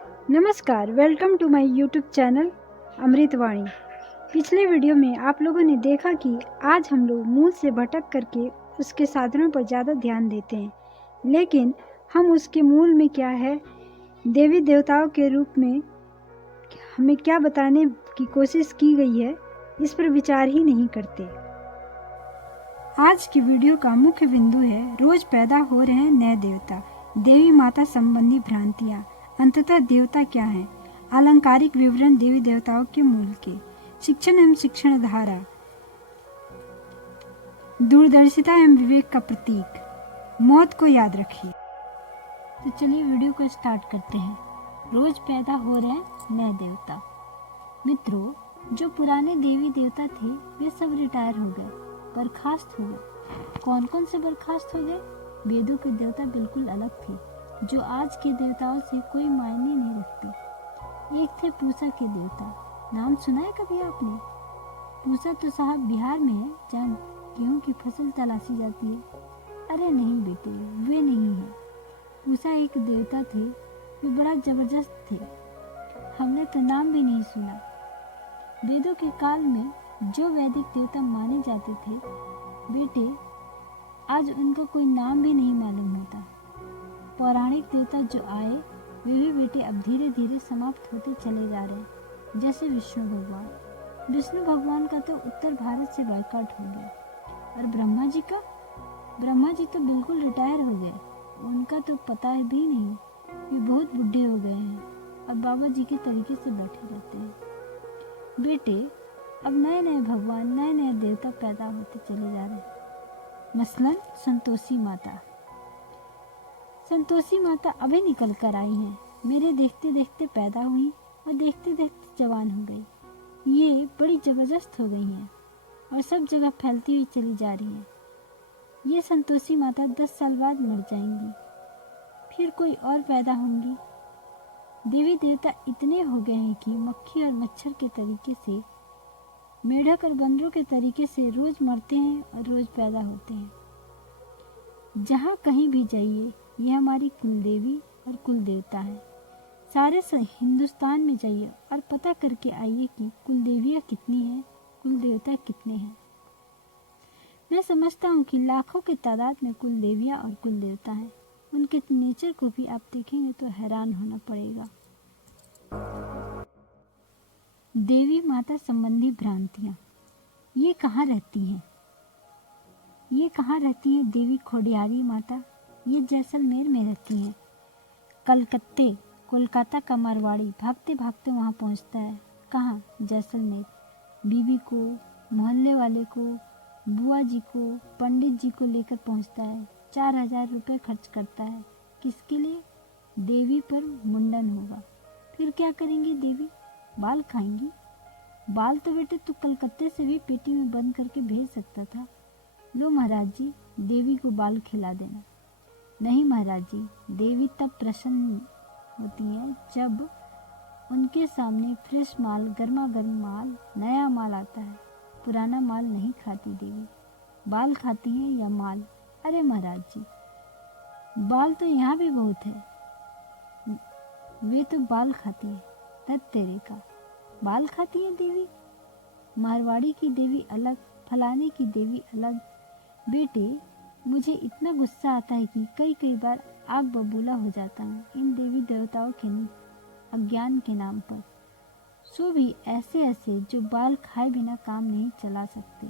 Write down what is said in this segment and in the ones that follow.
नमस्कार, welcome to my YouTube channel Amritvani. पिछले video में आप लोगों ने देखा कि आज हम लोग मूल से भटक करके उसके साधनों पर ज़्यादा ध्यान देते हैं, लेकिन हम उसके मूल में क्या है, देवी देवताओं के रूप में हमें क्या बताने की कोशिश की गई है, इस पर विचार ही नहीं करते। आज की वीडियो का मुख्य बिंदु है रोज पैदा हो रहे हैं नए देवता, देवी माता संबंधी भ्रांतियाँ, अंततः देवता क्या है, अलंकारिक विवरण देवी देवताओं के मूल के, शिक्षण एवं शिक्षण धारा, दूरदर्शिता एवं विवेक का प्रतीक, मौत को याद रखिए। तो चलिए वीडियो को स्टार्ट करते हैं। रोज पैदा हो रहे हैं नए देवता। मित्रों, जो पुराने देवी देवता थे वे सब रिटायर हो गए, बर्खास्त हो गए। कौन कौन से बर्खास्त हो गए? वेदों के देवता बिल्कुल अलग थे, जो आज के देवताओं से कोई मायने नहीं रखते। एक थे पूसा के देवता, नाम सुना है कभी आपने? पूसा तो साहब बिहार में है, जहाँ गेहूं की फसल तलाशी जाती है। अरे नहीं बेटे, वे नहीं है। पूसा एक देवता थे, वे बड़ा जबरदस्त थे, हमने तो नाम भी नहीं सुना। वेदों के काल में जो वैदिक देवता माने जाते थे बेटे, आज उनका कोई नाम भी नहीं मालूम होता। पौराणिक देवता जो आए वे भी बेटे अब धीरे धीरे समाप्त होते चले जा रहे हैं। जैसे विष्णु भगवान का तो उत्तर भारत से बायकॉट हो गया। और ब्रह्मा जी तो बिल्कुल रिटायर हो गए, उनका तो पता भी नहीं, वे बहुत बुढ़े हो गए हैं और बाबा जी के तरीके से बैठे रहते हैं। बेटे, अब नए नए भगवान, नए नए देवता पैदा होते चले जा रहे हैं। मसलन संतोषी माता अभी निकल कर आई हैं। मेरे देखते देखते पैदा हुई और देखते देखते जवान हो गई। ये बड़ी जबरदस्त हो गई हैं और सब जगह फैलती हुई चली जा रही हैं। ये संतोषी माता 10 साल बाद मर जाएंगी, फिर कोई और पैदा होंगी। देवी देवता इतने हो गए हैं कि मक्खी और मच्छर के तरीके से, मेढक और बंदरों के तरीके से रोज मरते हैं और रोज पैदा होते हैं। जहाँ कहीं भी जाइए, यह हमारी कुलदेवी और कुल देवता है। सारे हिंदुस्तान में जाइए और पता करके आइए कि कुलदेवियाँ कितनी हैं, कुल देवता कितने हैं। मैं समझता हूँ कि लाखों के तादाद में कुल देवियाँ और कुल देवता हैं। उनके नेचर को भी आप देखेंगे तो हैरान होना पड़ेगा। देवी माता संबंधी भ्रांतियाँ, ये कहाँ रहती हैं? देवी खोडियारी माता, ये जैसलमेर में रहती हैं। कोलकाता का मारवाड़ी भागते भागते वहाँ पहुँचता है। कहाँ? जैसलमेर। बीवी को, मोहल्ले वाले को, बुआ जी को, पंडित जी को लेकर पहुँचता है। 4000 रुपये खर्च करता है। किसके लिए? देवी पर मुंडन होगा। फिर क्या करेंगी देवी? बाल खाएंगी। बाल तो बेटे तू कलकत्ते से भी पेटी में बंद करके भेज सकता था। लो महाराज जी, देवी को बाल खिला देना। नहीं महाराज जी, देवी तब प्रसन्न होती है जब उनके सामने फ्रेश माल, गर्मा गर्म माल, नया माल आता है। पुराना माल नहीं खाती देवी, बाल खाती है या माल। अरे महाराज जी, बाल तो यहाँ भी बहुत है, वे तो बाल खाती है। तब तेरे का, बाल खाती है देवी? मारवाड़ी की देवी अलग, फलाने की देवी अलग। बेटे, मुझे इतना गुस्सा आता है कि कई बार आग बबूला हो जाता हूँ इन देवी देवताओं के अज्ञान के नाम पर। सो भी ऐसे जो बाल खाए बिना काम नहीं चला सकते,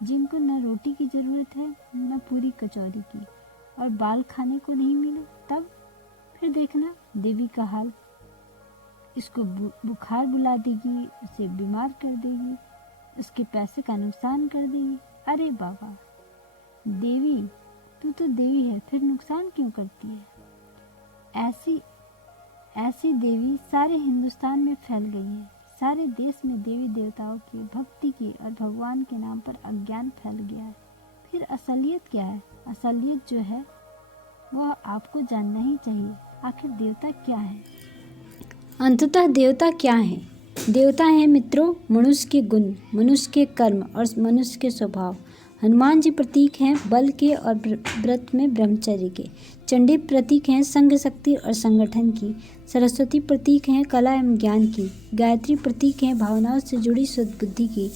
जिनको न रोटी की जरूरत है न पूरी कचौरी की, और बाल खाने को नहीं मिले, तब फिर देखना देवी का हाल। इसको बुखार बुला देगी, उसे बीमार कर देगी, उसके पैसे का नुकसान कर देगी। अरे बाबा, देवी तू तो देवी है, फिर नुकसान क्यों करती है? ऐसी देवी सारे हिंदुस्तान में फैल गई है। सारे देश में देवी देवताओं की भक्ति की और भगवान के नाम पर अज्ञान फैल गया है। फिर असलियत क्या है? असलियत जो है वह आपको जानना ही चाहिए। आखिर देवता क्या है? अंततः देवता क्या है? देवता है मित्रों मनुष्य के गुण, मनुष्य के कर्म और मनुष्य के स्वभाव। हनुमान जी प्रतीक हैं बल के और व्रत में ब्रह्मचर्य के। चंडी प्रतीक हैं संघ शक्ति और संगठन की। सरस्वती प्रतीक हैं कला एवं ज्ञान की। गायत्री प्रतीक हैं भावनाओं से जुड़ी शुद्ध बुद्धि की।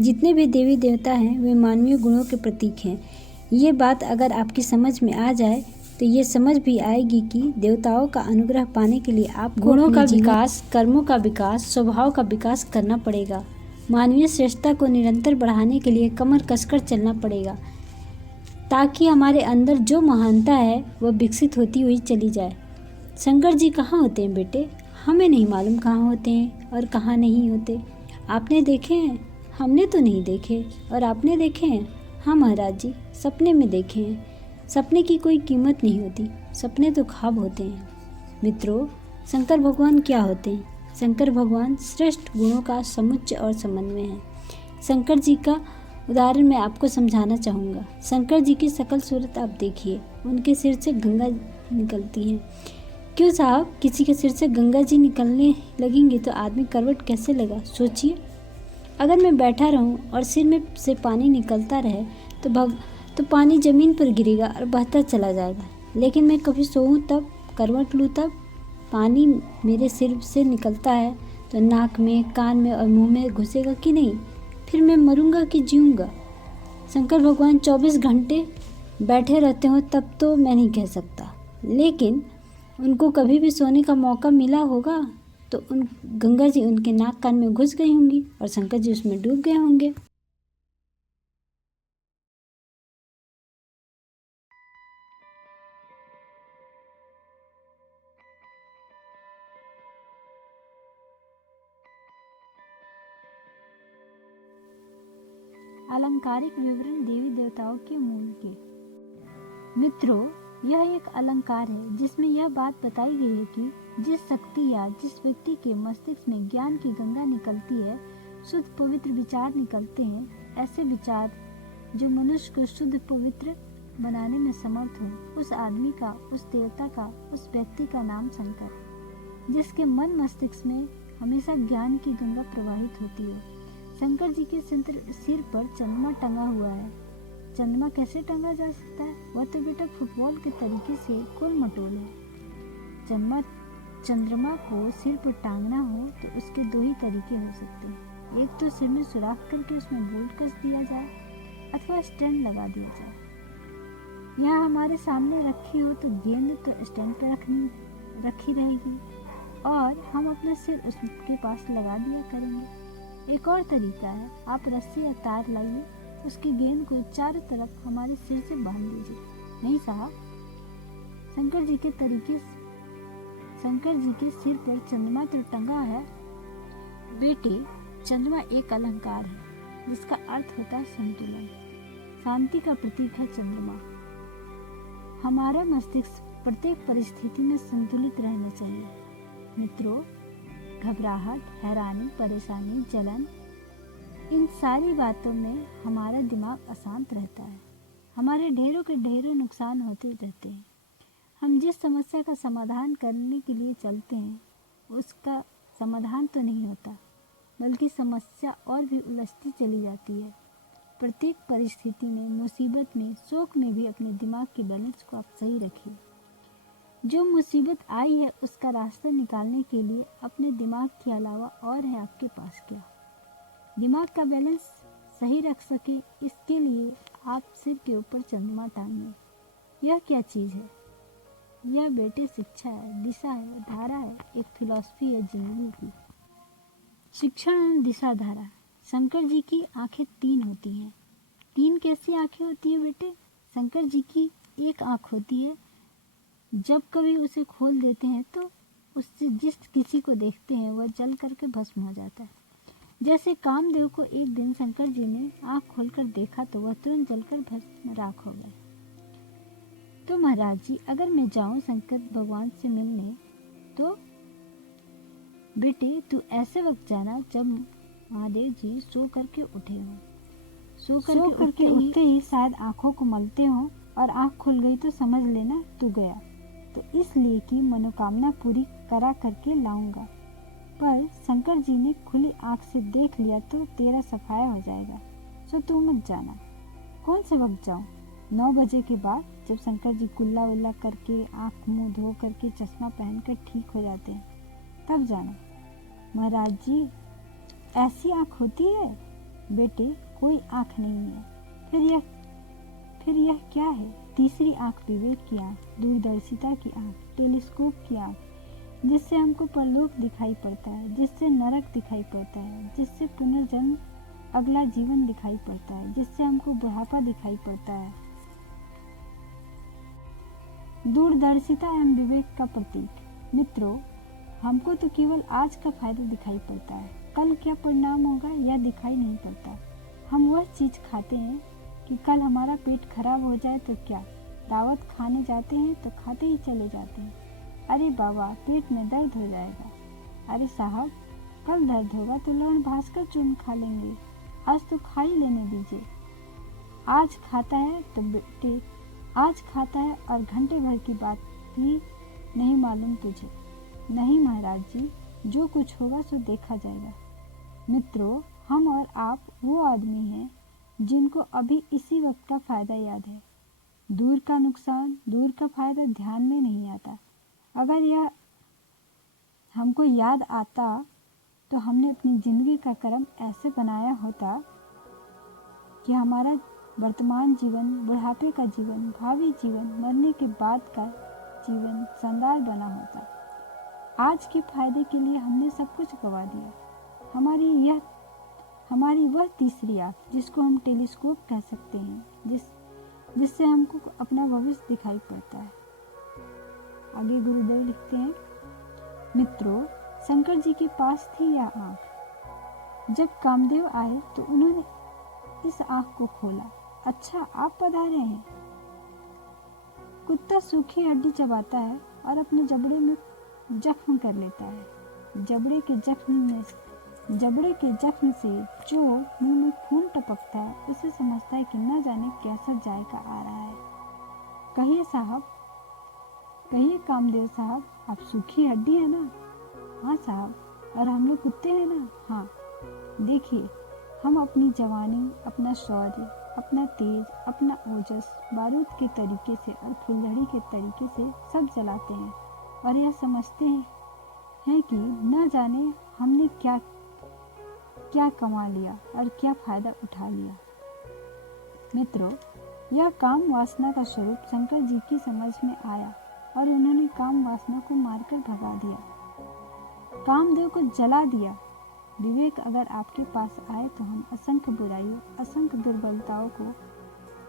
जितने भी देवी देवता हैं वे मानवीय गुणों के प्रतीक हैं। ये बात अगर आपकी समझ में आ जाए तो ये समझ भी आएगी कि देवताओं का अनुग्रह पाने के लिए आप गुणों का विकास, कर्मों का विकास, स्वभाव का विकास करना पड़ेगा। मानवीय श्रेष्ठता को निरंतर बढ़ाने के लिए कमर कसकर चलना पड़ेगा ताकि हमारे अंदर जो महानता है वह विकसित होती हुई चली जाए। शंकर जी कहाँ होते हैं बेटे? हमें नहीं मालूम कहाँ होते हैं और कहाँ नहीं होते। आपने देखे हैं? हमने तो नहीं देखे। और आपने देखे हैं? हाँ महाराज जी, सपने में देखे हैं। सपने की कोई कीमत नहीं होती, सपने तो ख्वाब होते हैं। मित्रों, शंकर भगवान क्या होते हैं? शंकर भगवान श्रेष्ठ गुणों का समुच्चय और समन्वय है। शंकर जी का उदाहरण मैं आपको समझाना चाहूँगा। शंकर जी की सकल सूरत आप देखिए, उनके सिर से गंगा निकलती है। क्यों साहब, किसी के सिर से गंगा जी निकलने लगेंगे तो आदमी करवट कैसे लगा? सोचिए, अगर मैं बैठा रहूं और सिर में से पानी निकलता रहे तो पानी ज़मीन पर गिरेगा और बहता चला जाएगा। लेकिन मैं कभी सोऊं तब, करवट लूँ तब, पानी मेरे सिर से निकलता है तो नाक में, कान में और मुंह में घुसेगा कि नहीं? फिर मैं मरूंगा कि जीऊँगा? शंकर भगवान 24 घंटे बैठे रहते हो तब तो मैं नहीं कह सकता, लेकिन उनको कभी भी सोने का मौका मिला होगा तो उन गंगा जी उनके नाक कान में घुस गई होंगी और शंकर जी उसमें डूब गए होंगे। अलंकारिक विवरण देवी देवताओं के मूल के। मित्रों, यह एक अलंकार है जिसमें यह बात बताई गई है कि जिस शक्ति या जिस व्यक्ति के मस्तिष्क में ज्ञान की गंगा निकलती है, शुद्ध पवित्र विचार निकलते हैं, ऐसे विचार जो मनुष्य को शुद्ध पवित्र बनाने में समर्थ हो, उस आदमी का, उस देवता का, उस व्यक्ति का नाम शंकर। जिसके मन मस्तिष्क में हमेशा ज्ञान की गंगा प्रवाहित होती है। शंकर जी के सिर पर चंद्रमा टंगा हुआ है। चंद्रमा कैसे टंगा जा सकता है? वह तो बेटा फुटबॉल के तरीके से गोल मटोल है। चंद्रमा को सिर पर टांगना हो तो उसके दो ही तरीके हो सकते हैं। एक तो सिर में सुराख करके उसमें बोल्ट कस दिया जाए अथवा स्टैंड लगा दिया जाए। यहाँ हमारे सामने रखी हो तो गेंद तो स्टैंड पर रखी रहेगी और हम अपना सिर उसके पास लगा दिया करेंगे। एक और तरीका है, आप रस्सी या तार लाइए, उसकी गेंद को चारों तरफ हमारे सिर से बांध दीजिए। नहीं साहब, शंकर जी के सिर पर चंद्रमा तो टंगा है। बेटे, चंद्रमा एक अलंकार है जिसका अर्थ होता है संतुलन, शांति का प्रतीक है चंद्रमा। हमारा मस्तिष्क प्रत्येक परिस्थिति में संतुलित रहना चाहिए। मित्रों, घबराहट, हैरानी, परेशानी, जलन, इन सारी बातों में हमारा दिमाग अशांत रहता है। हमारे ढेरों के ढेरों नुकसान होते रहते हैं। हम जिस समस्या का समाधान करने के लिए चलते हैं उसका समाधान तो नहीं होता, बल्कि समस्या और भी उलझती चली जाती है। प्रत्येक परिस्थिति में, मुसीबत में, शोक में भी अपने दिमाग के बैलेंस को आप सही रखिए। जो मुसीबत आई है उसका रास्ता निकालने के लिए अपने दिमाग के अलावा और है आपके पास क्या? दिमाग का बैलेंस सही रख सके, इसके लिए आप सिर के ऊपर चंद्रमा टांगिए। यह क्या चीज़ है? यह बेटे शिक्षा है, दिशा है, धारा है, एक फिलॉसफी है जिंदगी की। शिक्षा एवं दिशा धारा। शंकर जी की आंखें 3 होती हैं। 3 कैसी आंखें होती है बेटे? शंकर जी की एक आंख होती है, जब कभी उसे खोल देते हैं तो उससे जिस किसी को देखते हैं वह जल करके भस्म हो जाता है। जैसे कामदेव को एक दिन शंकर जी ने आंख खोलकर देखा तो वह तुरंत जलकर भस्म राख हो गए। तो महाराज जी, अगर मैं जाऊं शंकर भगवान से मिलने तो बेटे तू ऐसे वक्त जाना जब महादेव जी सो करके उठे हो। सो करके उठते ही शायद आंखों को मलते हो और आंख खुल गई तो समझ लेना तू गया, तो इसलिए कि मनोकामना पूरी करा करके लाऊंगा। पर शंकर जी ने खुली आंख से देख लिया तो तेरा सफाया हो जाएगा, सो तू मत जाना। कौन से वक्त जाऊं? 9 बजे के बाद, जब शंकर जी कुल्ला उल्ला करके आंख मुंह धो करके चश्मा पहनकर ठीक हो जाते हैं, तब जाना। महाराज जी, ऐसी आंख होती है? बेटे, कोई आंख नहीं है। फिर यह क्या है? तीसरी आंख, विवेक की आंख, दूरदर्शिता की आंख, टेलीस्कोप की आंख, जिससे हमको परलोक दिखाई पड़ता है, जिससे नरक दिखाई पड़ता है, जिससे पुनर्जन्म, अगला जीवन दिखाई पड़ता है, जिससे हमको बुढ़ापा दिखाई पड़ता है। दूरदर्शिता एवं विवेक का प्रतीक। मित्रों, हमको तो केवल आज का फायदा दिखाई पड़ता है, कल क्या परिणाम होगा यह दिखाई नहीं पड़ता। हम वह चीज खाते हैं कि कल हमारा पेट खराब हो जाए तो क्या, दावत खाने जाते हैं तो खाते ही चले जाते हैं। अरे बाबा, पेट में दर्द हो जाएगा। अरे साहब, कल दर्द होगा तो लवण भास्कर चूर्ण खा लेंगे, आज तो खा ही लेने दीजिए। आज खाता है तो बेटे, आज खाता है और घंटे भर की बात भी नहीं मालूम तुझे। नहीं महाराज जी, जो कुछ होगा सो देखा जाएगा। मित्रों, हम और आप वो आदमी हैं जिनको अभी इसी वक्त का फायदा याद है। दूर का नुकसान, दूर का फायदा ध्यान में नहीं आता। अगर यह हमको याद आता तो हमने अपनी जिंदगी का क्रम ऐसे बनाया होता कि हमारा वर्तमान जीवन, बुढ़ापे का जीवन, भावी जीवन, मरने के बाद का जीवन शानदार बना होता। आज के फायदे के लिए हमने सब कुछ गवा दिया। हमारी वह तीसरी आंख, जिसको हम टेलीस्कोप कह सकते हैं, जिससे हमको अपना भविष्य दिखाई पड़ता है। आगे गुरुदेव लिखते हैं, मित्रों, शंकर जी के पास थी यह आंख। जब कामदेव आए तो उन्होंने इस आंख को खोला। अच्छा, आप पधारे हैं। कुत्ता सूखी हड्डी चबाता है और अपने जबड़े में जख्म कर लेता है। जबड़े के जख्म से जो मुंह में खून टपकता है, उसे समझता है कि न जाने कैसा जायका आ रहा है। कहिए कामदेव साहब, आप सूखी हड्डी है ना? हाँ साहब। और हम लोग कुत्ते हैं ना? हाँ। देखिए, हम अपनी जवानी, अपना शौर्य, अपना तेज, अपना ओजस बारूद के तरीके से और फुलझड़ी के तरीके से सब जलाते हैं और यह समझते हैं कि न जाने हमने क्या क्या कमा लिया और क्या फायदा उठा लिया। मित्रों, यह काम वासना का स्वरूप शंकर जी की समझ में आया और उन्होंने काम वासना को मारकर भगा दिया, कामदेव को जला दिया। विवेक अगर आपके पास आए तो हम असंख्य बुराइयों, असंख्य दुर्बलताओं को,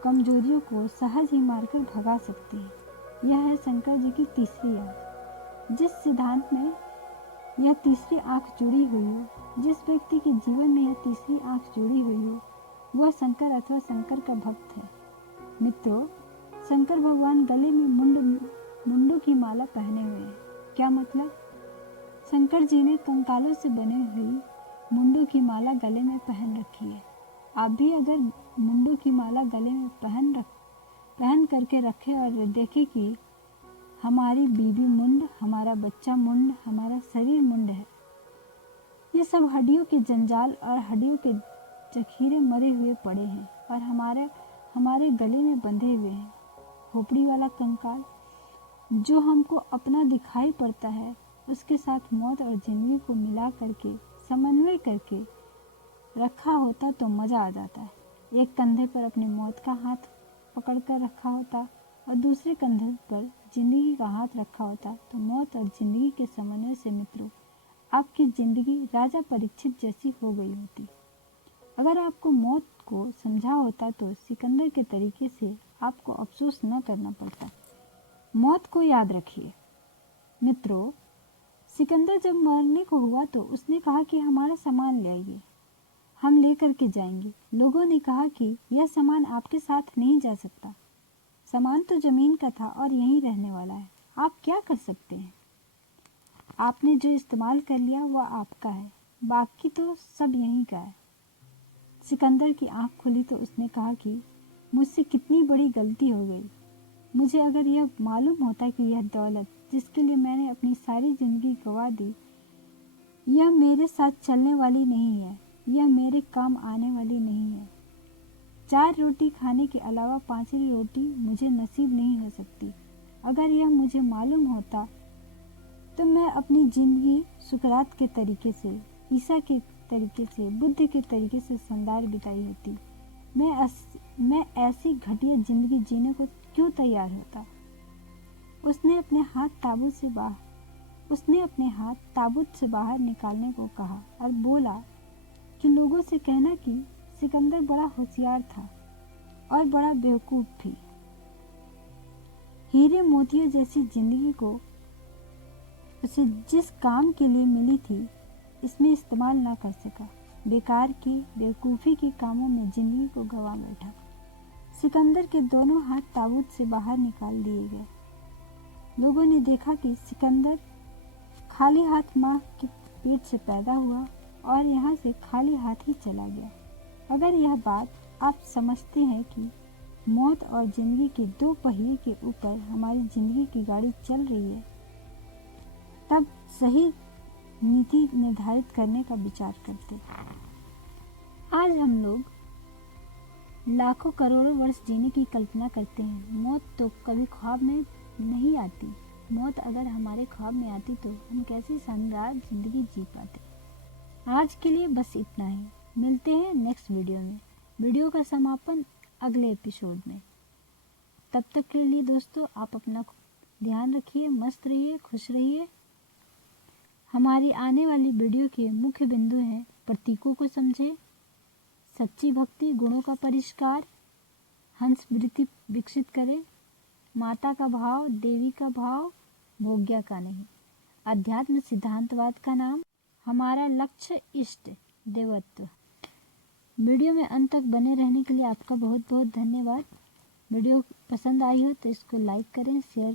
कमजोरियों को सहज ही मारकर भगा सकते हैं। यह है शंकर जी की तीसरी आंख। जिस सिद्धांत में यह तीसरी आंख जुड़ी हुई हो, जिस व्यक्ति के जीवन में यह तीसरी आंख जुड़ी हुई हो, वह शंकर अथवा शंकर का भक्त है। मित्रों, शंकर भगवान गले में मुंडों की माला पहने हुए हैं। क्या मतलब? शंकर जी ने कंकालों से बनी हुई मुंडों की माला गले में पहन रखी है। आप भी अगर मुंडों की माला गले में पहन करके रखे और देखे कि हमारी बीबी मुंड, हमारा बच्चा मुंड, हमारा शरीर मुंड है, ये सब हड्डियों के जंजाल और हड्डियों के जखीरे मरे हुए पड़े हैं और हमारे गले में बंधे हुए हैं। खोपड़ी वाला कंकाल जो हमको अपना दिखाई पड़ता है, उसके साथ मौत और जिंदगी को मिला करके, समन्वय करके रखा होता तो मजा आ जाता है। एक कंधे पर अपनी मौत का हाथ पकड़कर रखा होता और दूसरे कंधे पर जिंदगी का हाथ रखा होता तो मौत और जिंदगी के समन्वय से मित्रों, आपकी जिंदगी राजा परीक्षित जैसी हो गई होती। अगर आपको मौत को समझा होता तो सिकंदर के तरीके से आपको अफसोस न करना पड़ता। मौत को याद रखिए। मित्रों, सिकंदर जब मरने को हुआ तो उसने कहा कि हमारा सामान ले आइए, हम लेकर के जाएंगे। लोगों ने कहा कि यह सामान आपके साथ नहीं जा सकता, सामान तो जमीन का था और यहीं रहने वाला है, आप क्या कर सकते हैं? आपने जो इस्तेमाल कर लिया वह आपका है, बाकी तो सब यहीं का है। सिकंदर की आंख खुली तो उसने कहा कि मुझसे कितनी बड़ी गलती हो गई। मुझे अगर यह मालूम होता कि यह दौलत जिसके लिए मैंने अपनी सारी जिंदगी गंवा दी, यह मेरे साथ चलने वाली नहीं है, यह मेरे काम आने वाली नहीं है, 4 रोटी खाने के अलावा 5वीं रोटी मुझे नसीब नहीं हो सकती। अगर यह मुझे मालूम होता तो मैं अपनी जिंदगी सुकरात के तरीके से, ईसा के तरीके से, बुद्ध के तरीके से शानदार बिताई होती। मैं ऐसी घटिया जिंदगी जीने को क्यों तैयार होता। उसने अपने हाथ ताबूत से बाहर निकालने को कहा और बोला कि लोगों से कहना कि सिकंदर बड़ा होशियार था और बड़ा बेवकूफ भी। हीरे मोतियों जैसी जिंदगी को उसे जिस काम के लिए मिली थी इसमें इस्तेमाल ना कर सका। बेकार की बेवकूफ़ी के कामों में जिंदगी को गंवा बैठा। सिकंदर के दोनों हाथ ताबूत से बाहर निकाल दिए गए। लोगों ने देखा कि सिकंदर खाली हाथ माँ के पेट से पैदा हुआ और यहाँ से खाली हाथ ही चला गया। अगर यह बात आप समझते हैं कि मौत और जिंदगी के 2 पहिए के ऊपर हमारी जिंदगी की गाड़ी चल रही है, तब सही नीति निर्धारित करने का विचार करते। आज हम लोग लाखों करोड़ों वर्ष जीने की कल्पना करते हैं। मौत तो कभी ख्वाब में नहीं आती। मौत अगर हमारे ख्वाब में आती तो हम कैसी शानदार जिंदगी जी पाते। आज के लिए बस इतना ही। मिलते हैं नेक्स्ट वीडियो में। वीडियो का समापन अगले एपिसोड में। तब तक के लिए दोस्तों आप अपना ध्यान रखिए, मस्त रहिए, खुश रहिए। हमारी आने वाली वीडियो के मुख्य बिंदु हैं: प्रतीकों को समझें, सच्ची भक्ति, गुणों का परिष्कार, हंस वृत्ति विकसित करें, माता का भाव, देवी का भाव, भोग्या का नहीं, अध्यात्म सिद्धांतवाद का नाम, हमारा लक्ष्य इष्ट देवत्व। वीडियो में अंत तक बने रहने के लिए आपका बहुत बहुत धन्यवाद। वीडियो पसंद आई हो तो इसको लाइक करें, शेयर